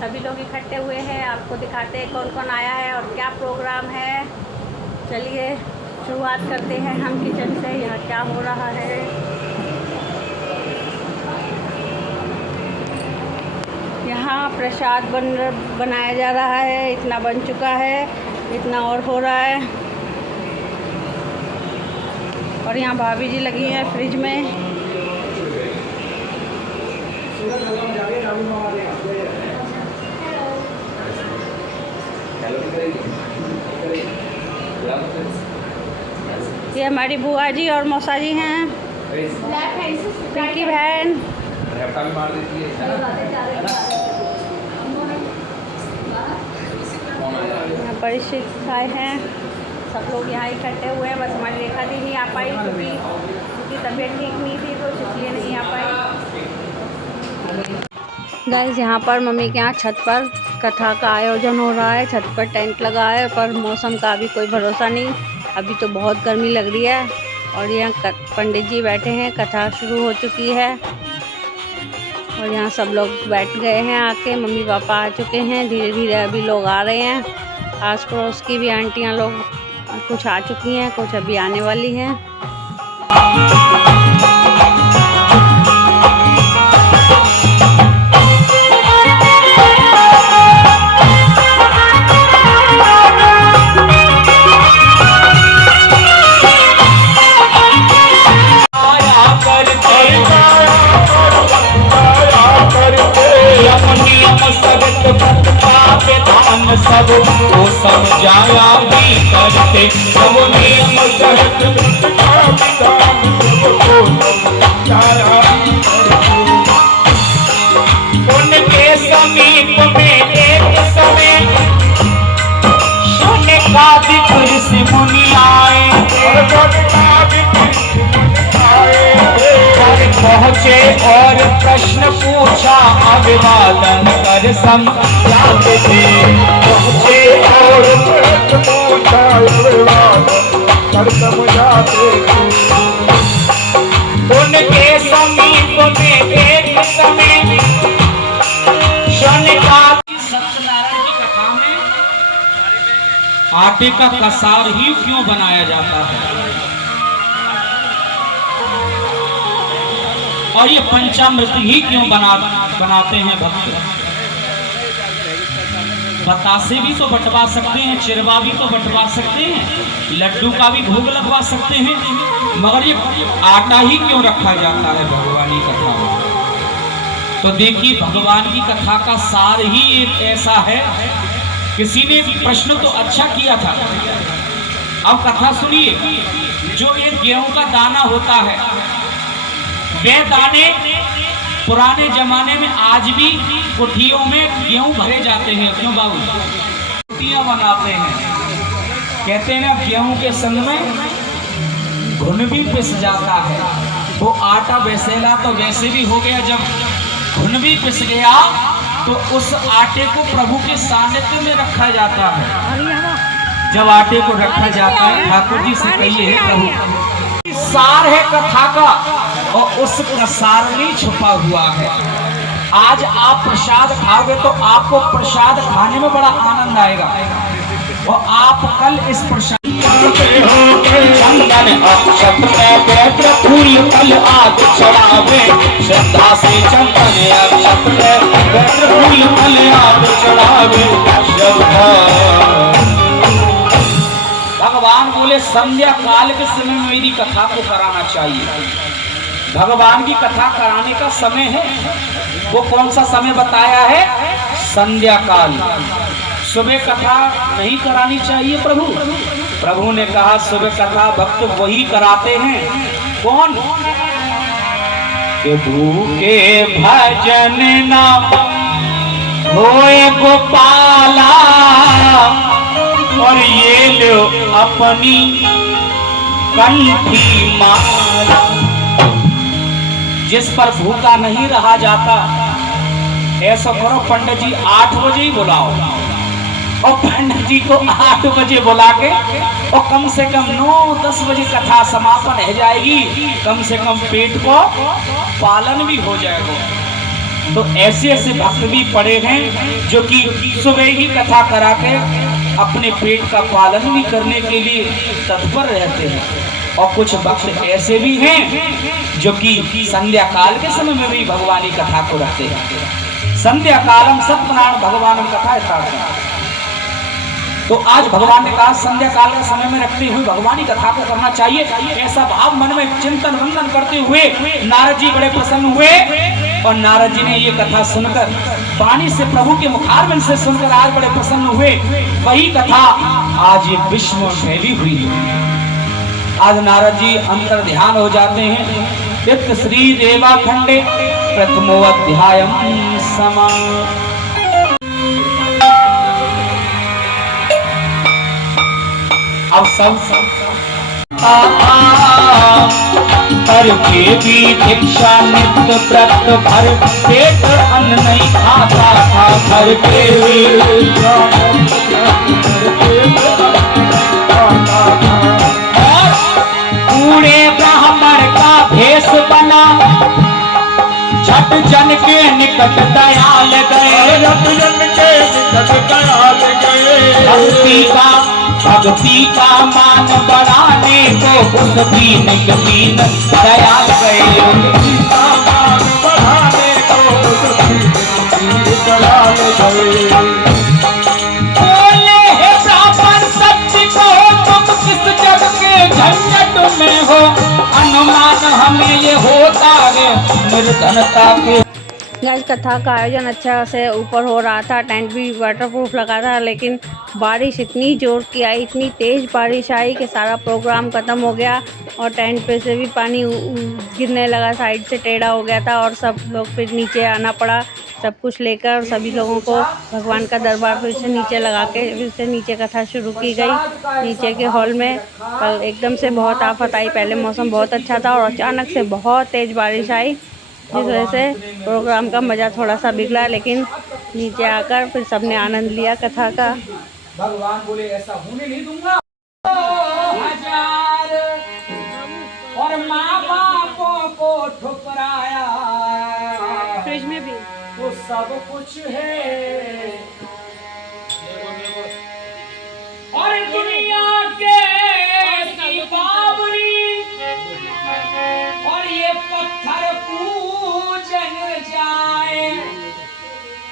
सभी लोग इकट्ठे हुए हैं। आपको दिखाते हैं कौन कौन आया है और क्या प्रोग्राम है। चलिए शुरुआत करते हैं हम किचन से। यहाँ क्या हो रहा है। यहाँ प्रसाद बनाया जा रहा है। इतना बन चुका है, इतना और हो रहा है। और यहाँ भाभी जी लगी हैं फ्रिज में। ये हमारी बुआ जी और मौसा जी हैं। पिंकी बहन यहाँ परिचित आए हैं। सब लोग यहाँ इकट्ठे हुए हैं। बस हमारी रेखा दी नहीं आ पाई क्योंकि उनकी तबीयत ठीक नहीं थी, तो इसलिए नहीं आ पाई। गाइस यहाँ पर मम्मी के यहाँ छत पर कथा का आयोजन हो रहा है। छत पर टेंट लगा है, पर मौसम का अभी कोई भरोसा नहीं। अभी तो बहुत गर्मी लग रही है। और यहाँ पंडित जी बैठे हैं, कथा शुरू हो चुकी है। और यहाँ सब लोग बैठ गए हैं आके। मम्मी पापा आ चुके हैं, धीरे धीरे अभी लोग आ रहे हैं। आस पड़ोस की भी आंटियाँ लोग कुछ आ चुकी हैं, कुछ अभी आने वाली हैं। सब वो समझाया भी करते नियम उनके समीप में एक समय सुन का भी ऋषि मुनि आए। पहुँचे और प्रश्न पूछा, अभिवादन कर समझाते थे। पहुँचे और प्रश्न पूछा, अभिवादन कर समझाते थे। उनके समीप में एक समय सत्यनारायण की कथा में आटे का कसार ही क्यों बनाया जाता है, और ये पंचामृत ही क्यों बनाते हैं भक्त। बतासे भी तो बंटवा सकते हैं, चिरवा भी तो बंटवा सकते हैं, लड्डू का भी भोग लगवा सकते हैं, मगर ये आटा ही क्यों रखा जाता है भगवान की कथा में। तो देखिए भगवान की कथा का सार ही एक ऐसा है। किसी ने प्रश्न तो अच्छा किया था। अब कथा सुनिए। जो एक गेहूं का दाना होता है, वे दाने पुराने जमाने में आज भी कुठियों में गेहूं भरे जाते हैं। क्यों बाबू? कुठियां बनाते हैं। कहते हैं ना गेहूं के संग में घुन भी पिस जाता है। वो आटा वैसेला तो वैसे भी हो गया। जब घुन भी पिस गया तो उस आटे को प्रभु के सानिध्य में रखा जाता है। जब आटे को रखा जाता है, ठाकुर जी से कहिए प्रभु सार है कथा का, और उस सार में छुपा हुआ है। आज आप प्रसाद खाओगे तो आपको प्रसाद खाने में बड़ा आनंद आएगा। और आप कल इस प्रसाद चंदन अक्षत में पवित्र फूल कल आग चढ़ावे, श्रद्धा से चंदन अक्षत में पवित्र फूल कल आग चढ़ावे, श्रद्धा। भगवान बोले संध्या काल के समय में मेरी कथा को कराना चाहिए। भगवान की कथा कराने का समय है। वो कौन सा समय बताया है? संध्या काल। सुबह कथा नहीं करानी चाहिए। प्रभु ने कहा सुबह कथा भक्त वही कराते हैं। कौन? के भूखे भजन ना होए गोपाला, और ये लो अपनी कंठी माला। जिस पर भूखा नहीं रहा जाता, ऐसा करो पंडित जी 8 बजे ही बुलाओ, और पंडित जी को 8 बजे बुला के और कम से कम 9-10 बजे कथा समापन हो जाएगी। कम से कम पेट को पालन भी हो जाएगा। तो ऐसे ऐसे भक्त भी पड़े हैं जो कि सुबह ही कथा करा के अपने पेट का पालन भी करने के लिए तत्पर रहते हैं। और कुछ भक्त ऐसे भी हैं जो कि संध्या काल के समय में भी भगवान की कथा को रखते हैं। संध्या कालम सत्पुराण भगवान कथा है। तो आज भगवान ने कहा संध्या काल के समय में रखते हुए भगवान की कथा को करना चाहिए। ऐसा भाव मन में चिंतन वंदन करते हुए नारद जी बड़े प्रसन्न हुए और नारद जी ने ये कथा सुनकर वाणी से प्रभु के मुखारविंद से सुनकर आज बड़े प्रसन्न हुए। वही कथा आज ये विश्व में फैली हुई है। आज नारद जी अंतर ध्यान हो जाते हैं। चित्त श्री देवा खंडे प्रथमो अध्यायम समा। अब सब करके भी दीक्षा नित्य व्रत भर पेट अन्न नहीं खाता था। घर के और बूढ़े ब्राह्मण का भेष बना छठ जन के निकट दयाल गए। भक्ति का मान बढ़ाने को उस दीन दयाल गए। बोले हे ब्राह्मण सत्य को तुम किस जग के झंझट में हो। अनुमान हमें ये होता है निर्धनता के। गाइस कथा का आयोजन अच्छा से ऊपर हो रहा था। टेंट भी वाटरप्रूफ लगा था, लेकिन बारिश इतनी जोर की आई, इतनी तेज़ बारिश आई कि सारा प्रोग्राम ख़त्म हो गया और टेंट पे से भी पानी गिरने लगा, साइड से टेढ़ा हो गया था और सब लोग फिर नीचे आना पड़ा सब कुछ लेकर। सभी लोगों को भगवान का दरबार फिर से नीचे लगा के फिर से नीचे कथा शुरू की गई नीचे के हॉल में। कल एकदम से बहुत आफत आई। पहले मौसम बहुत अच्छा था और अचानक से बहुत तेज़ बारिश आई, जिस वजह से प्रोग्राम का मज़ा थोड़ा सा बिगड़ा। लेकिन नीचे आकर फिर सबने आनंद लिया कथा का। भगवान बोले ऐसा होने नहीं दूंगा। हजार और माँ बापों को ठुकराया, फ्रिज में भी तो सब कुछ है। और दुनिया के बाबरी और ये पत्थर पूजन जाए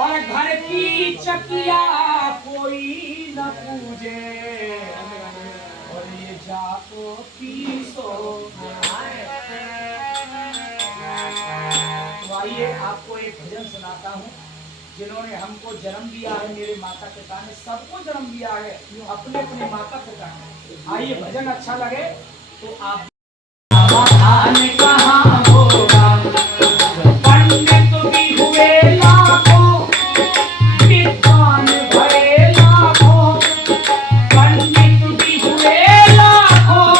और घर की चकिया कोई न पूजे और ये जाको पीसो। तो आइए आपको एक भजन सुनाता हूँ। जिन्होंने हमको जन्म दिया है, मेरे माता पिता ने सबको जन्म दिया है अपने अपने माता पिता ने। आइए भजन अच्छा लगे तो आप कहाँ होगा। पंडित भी हुए लाखों, विद्वान भरे लाखों। पंडित भी हुए लाखों,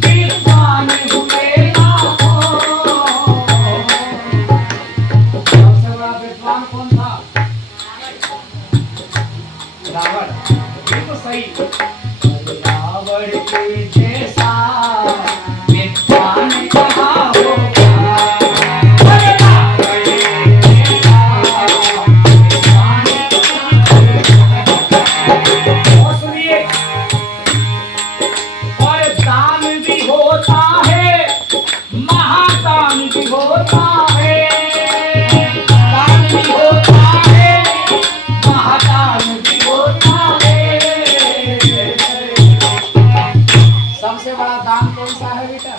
विद्वान हुए लाखों। सबसे बड़ा विद्वान कौन था? रावण। ये तो सही। रावण के जैसा विद्वान कहाँ होगा। और सुनिए, और दान भी होता है, महादान भी होता है। दान भी होता है, महादान भी होता है। सबसे बड़ा दान कौन सा है बेटा?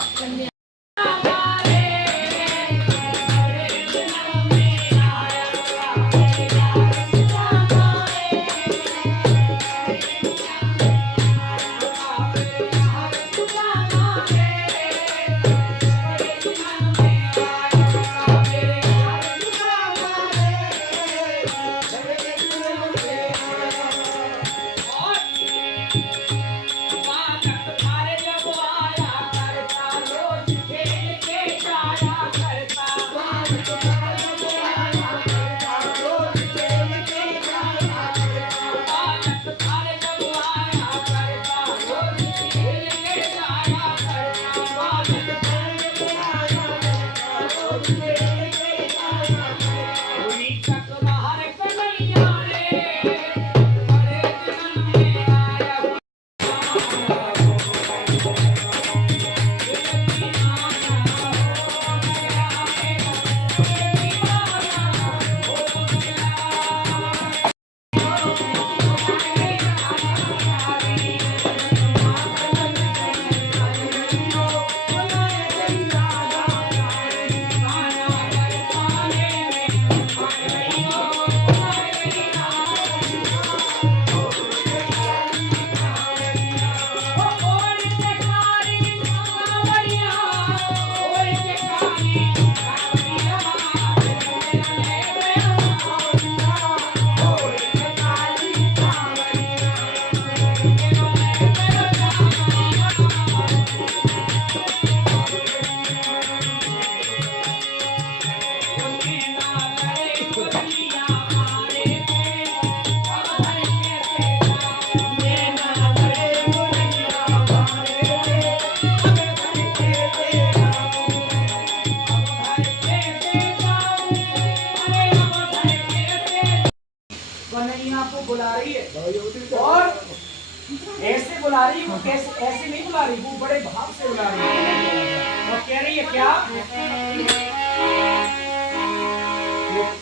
बुला रही है, वो कैसे ऐसे नहीं बुला रही, वो बड़े भाव से बुला रही है और कह रही है क्या,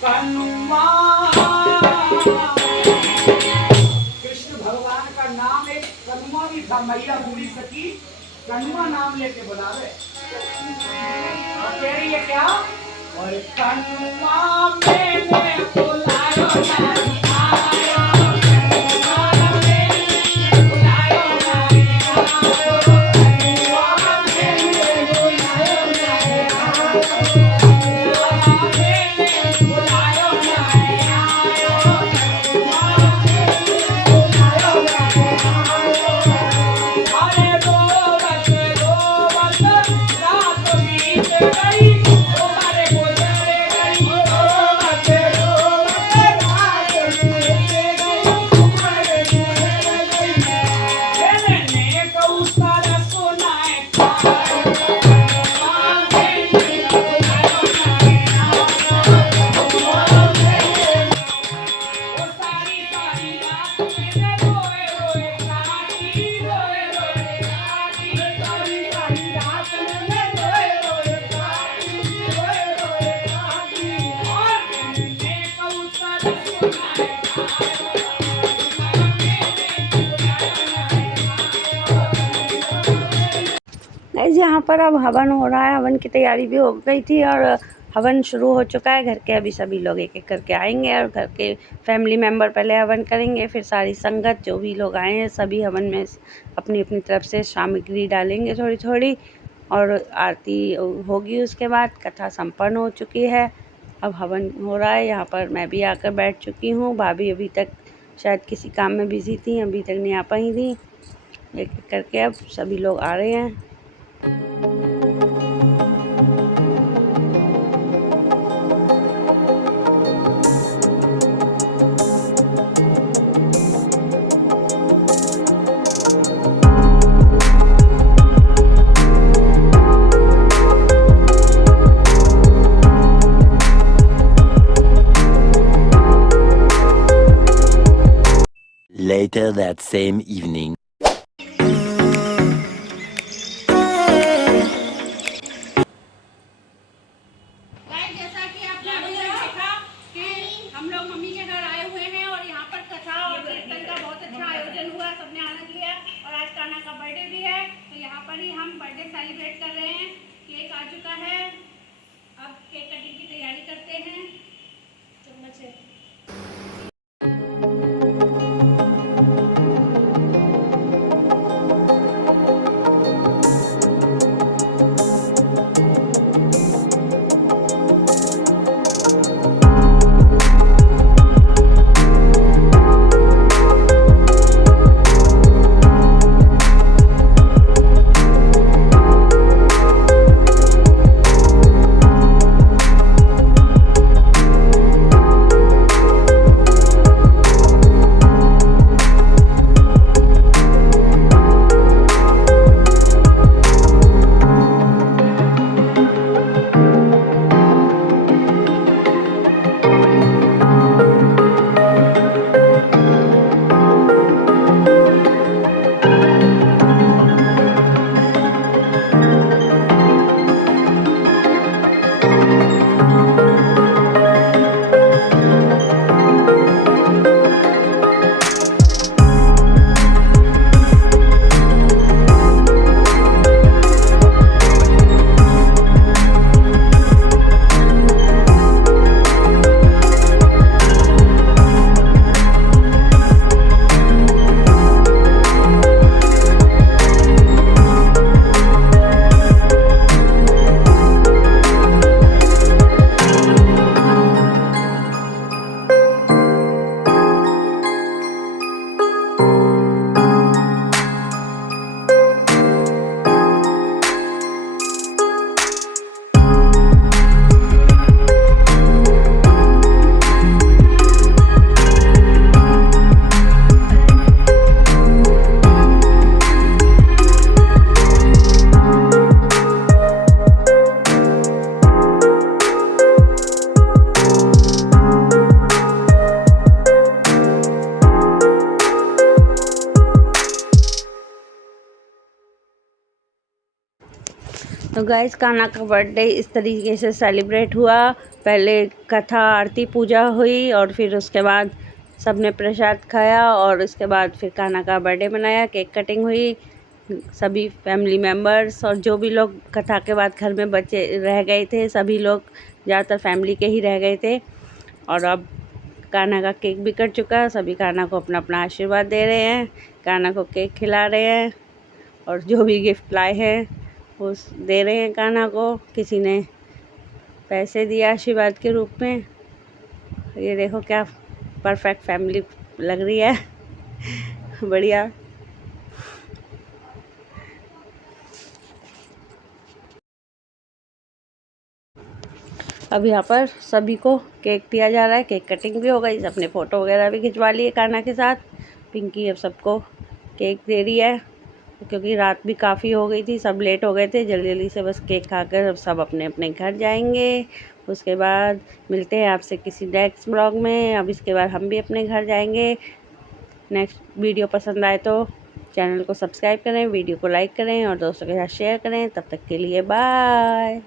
कनुआ। कृष्ण भगवान का नाम एक कनुआ भी था, मैया बूढ़ी सखी कनुआ नाम लेके बुला रहे और कह रही है क्या, और कनुआ मैंने बुलायो नहीं आयो, कनुआ मैंने बुलायो नहीं आयो, कनुआ मैंने बुलायो नहीं आयो, कनुआ मैंने बुलायो नहीं आयो, कनुआ मैंने बुलायो नहीं आयो। अरे रोवत रोवत रात बीत गई, तुम्हारे गुजर गई, रोवत रोवत रात बीत गई, तुम्हारे गुजर गई। मैंने कौशल सुनाए प्यार, कनुआ मैंने बुलायो नहीं आयो, कनुआ मैंने। ओ सारी सारी रात मैंने रोए रोए काटी, रोए रोए काटी, सारी सारी रात मैंने रोए रोए काटी, रोए रोए काटी। और मैंने कौशल सुनाए प्यार, कनुआ मैंने बुलायो नहीं आयो। गाइस यहाँ पर अब हवन हो रहा है, हवन की तैयारी भी हो गई थी और हवन शुरू हो चुका है। घर के अभी सभी लोग एक एक करके आएंगे और घर के फैमिली मेम्बर पहले हवन करेंगे, फिर सारी संगत जो भी लोग आए हैं सभी हवन में अपनी अपनी तरफ से सामग्री डालेंगे थोड़ी थोड़ी और आरती होगी। उसके बाद कथा संपन्न हो चुकी है, अब हवन हो रहा है। यहाँ पर मैं भी आकर बैठ चुकी हूँ, भाभी अभी तक शायद किसी काम में बिजी थी, अभी तक नहीं आ पाई थी। एक एक करके अब सभी लोग आ रहे हैं। Later that same evening. Guys जैसा कि आप लोगों ने देखा कि हम लोग मम्मी के घर आए हुए हैं और यहाँ पर कथा और कीर्तन का बहुत अच्छा आयोजन हुआ, सबने आनंद लिया और आज कान्हा का बर्थडे भी है, तो यहाँ पर ही हम बर्थडे सेलिब्रेट कर रहे हैं। केक आ चुका है, अब केक कटिंग की तैयारी करते हैं। चम्मच है। तो गाइस कान्हा का बर्थडे इस तरीके से सेलिब्रेट हुआ। पहले कथा आरती पूजा हुई और फिर उसके बाद सबने प्रसाद खाया और उसके बाद फिर कान्हा का बर्थडे मनाया, केक कटिंग हुई। सभी फैमिली मेम्बर्स और जो भी लोग कथा के बाद घर में बचे रह गए थे, सभी लोग ज़्यादातर फैमिली के ही रह गए थे। और अब कान्हा का केक भी कट चुका है, सभी कान्हा को अपना अपना आशीर्वाद दे रहे हैं, कान्हा को केक खिला रहे हैं और जो भी गिफ्ट लाए हैं वो दे रहे हैं कान्हा को। किसी ने पैसे दिए आशीर्वाद के रूप में। ये देखो क्या परफेक्ट फैमिली लग रही है, बढ़िया। अब यहाँ पर सभी को केक दिया जा रहा है, केक कटिंग भी हो गई, सबने फ़ोटो वगैरह भी खिंचवा लिए कान्हा के साथ। पिंकी अब सबको केक दे रही है क्योंकि रात भी काफ़ी हो गई थी, सब लेट हो गए थे। जल्दी जल्दी से बस केक खाकर अब सब अपने अपने घर जाएंगे। उसके बाद मिलते हैं आपसे किसी नेक्स्ट ब्लॉग में। अब इसके बाद हम भी अपने घर जाएंगे। नेक्स्ट वीडियो पसंद आए तो चैनल को सब्सक्राइब करें, वीडियो को लाइक करें और दोस्तों के साथ शेयर करें। तब तक के लिए बाय।